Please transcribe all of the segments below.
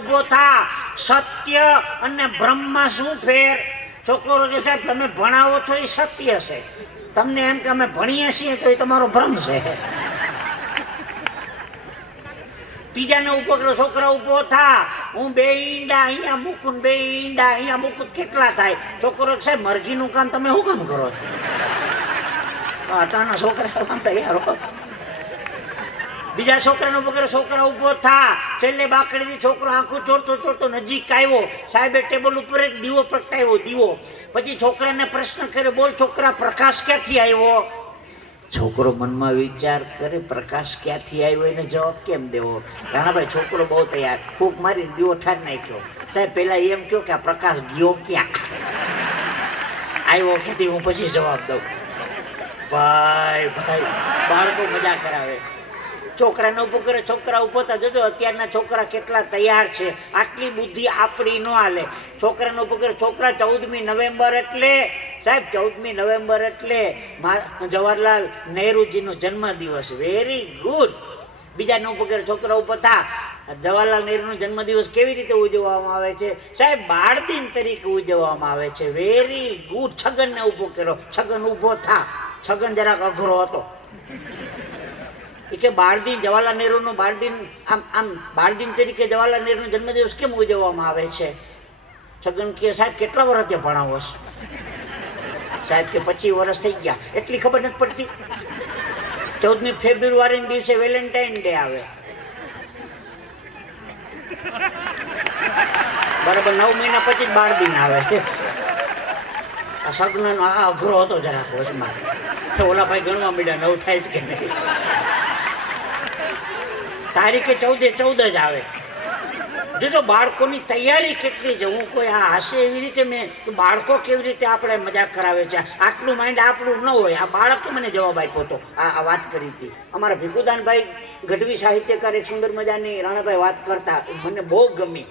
ઊભો થા. સત્ય અને બ્રહ્મમાં શું ફેર? છોકરો કે સાહેબ, તમે ભણાવો છો એ સત્ય છે. તમને એમ કે અમે ભણીએ છીએ તો એ તમારો ભ્રમ છે. બીજાને ઊભો કરો છોકરા ઊભો થા. હું બે ઈંડા અહીંયા મૂકું બે ઈંડા અહીંયા મૂકું કેટલા થાય? છોકરો છે મરઘીનું કામ તમે શું કામ કરો છો? અટાણા છોકરા તૈયાર હો બીજા છોકરાનો ઊભો છોકરા ઊભો થા. છેલ્લે બાકડીથી છોકરો આંખું ચોરતો ચોરતો નજીક આવ્યો. સાહેબે ટેબલ ઉપર એક દીવો પ્રગટાવ્યો, દીવો. પછી છોકરાને પ્રશ્ન કર્યો, બોલ છોકરા, પ્રકાશ ક્યાંથી આવ્યો? છોકરો મનમાં વિચાર કરે, પ્રકાશ ક્યાંથી આવ્યો એને જવાબ કેમ દેવો? રાણાભાઈ, છોકરો બહુ તૈયાર. ફૂંક મારી દીવો ઠાર નાખ્યો. સાહેબ પેલા એમ કહ્યો કે આ પ્રકાશ ગયો ક્યાં? આવ્યો ક્યાંથી? હું પછી જવાબ દઉં. ભાઈ ભાઈ, બાળકો મજા કરાવે. છોકરાને ઊભો કરે છોકરા ઊભો થતા જોજો, અત્યારના છોકરા કેટલા તૈયાર છે. આટલી બુદ્ધિ આપણી ન હાલે. છોકરાને ઊભો કરે છોકરા ચૌદમી નવેમ્બર એટલે, સાહેબ, ચૌદમી નવેમ્બર એટલે જવાહરલાલ નહેરુજીનો જન્મદિવસ. વેરી ગુડ બીજા નો કરે છોકરા ઊભો થા. જવાહરલાલ નહેરુનો જન્મદિવસ કેવી રીતે ઉજવવામાં આવે છે? સાહેબ, બાળ તરીકે ઉજવવામાં આવે છે. વેરી ગુડ છગનને ઊભો કર્યો. છગન ઊભો થા. છગન જરાક અઘરો હતો. એ કે બાળદિન, જવાહરલાલ નહેરુનો બાળદિન, આમ આમ બાળદિન તરીકે જવાહરલાલ નહેરુનો જન્મદિવસ કેમ ઉજવવામાં આવે છે? છગન કે સાહેબ, કેટલા વર્ષ ત્યાં ભણાવો છો? સાહેબ કે પચીસ વર્ષ થઈ ગયા. એટલી ખબર નથી પડતી. ચૌદમી ફેબ્રુઆરી દિવસે વેલેન્ટાઇન ડે આવે. બરાબર, નવ મહિના પછી જ દિન આવે. આ સગનનો આ અઘરો હતો જરાક વચમાં. ઓલા ભાઈ ગણવા માંડ્યા, નવ થાય છે કે નહીં? તારીખે ચૌદે ચૌદ જ આવે. જોજો બાળકોની તૈયારી કેટલી છે? હું કોઈ આ હશે એવી રીતે મેં બાળકો કેવી રીતે આપણે મજાક કરાવે છે? આટલું માઇન્ડ આપણું ન હોય. આ બાળકે મને જવાબ આપ્યો હતો આ વાત કરી હતી. અમારા ભીખુદાનભાઈ ગઢવી સાહિત્યકાર એક સુંદર મજાની રાણાભાઈ વાત કરતા. મને બહુ ગમી.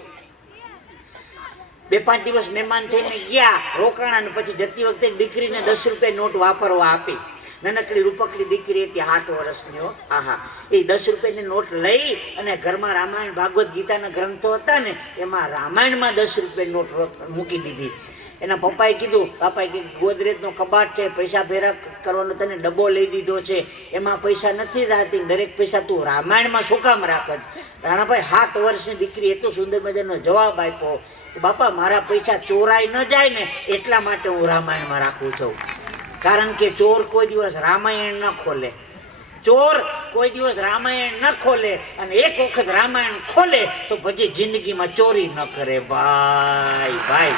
બે પાંચ દિવસ મહેમાન થઈને ગયા રોકાણા ને પછી જતી વખતે દીકરીને દસ રૂપિયા નોટ વાપરવા આપી. નાનકડી રૂપકડી દીકરી હતી આઠ વર્ષની આહા. એ દસ રૂપિયાની નોટ લઈ અને ઘરમાં રામાયણ, ભાગવત ગીતાના ગ્રંથો હતા ને, એમાં રામાયણમાં દસ રૂપિયાની નોટ મૂકી દીધી. એના પપ્પાએ કીધું પાપાએ કીધું, ગોદરેજનો કબાટ છે, પૈસા ભેરા કરવાનો તને ડબ્બો લઈ દીધો છે. એમાં પૈસા નથી રાખતી દરેક પૈસા તું રામાયણમાં શું કામ રાખ? રાણાભાઈ સાત વર્ષની દીકરી એટલો સુંદર મજાનો જવાબ આપ્યો બાપા, મારા પૈસા ચોરાઈ ન જાય ને, એટલા માટે હું રામાયણમાં રાખું છું. કારણ કે ચોર કોઈ દિવસ રામાયણ ન ખોલે. ચોર કોઈ દિવસ રામાયણ ન ખોલે અને એક વખત રામાયણ ખોલે તો પછી જિંદગીમાં ચોરી ન કરે. ભાઈ ભાઈ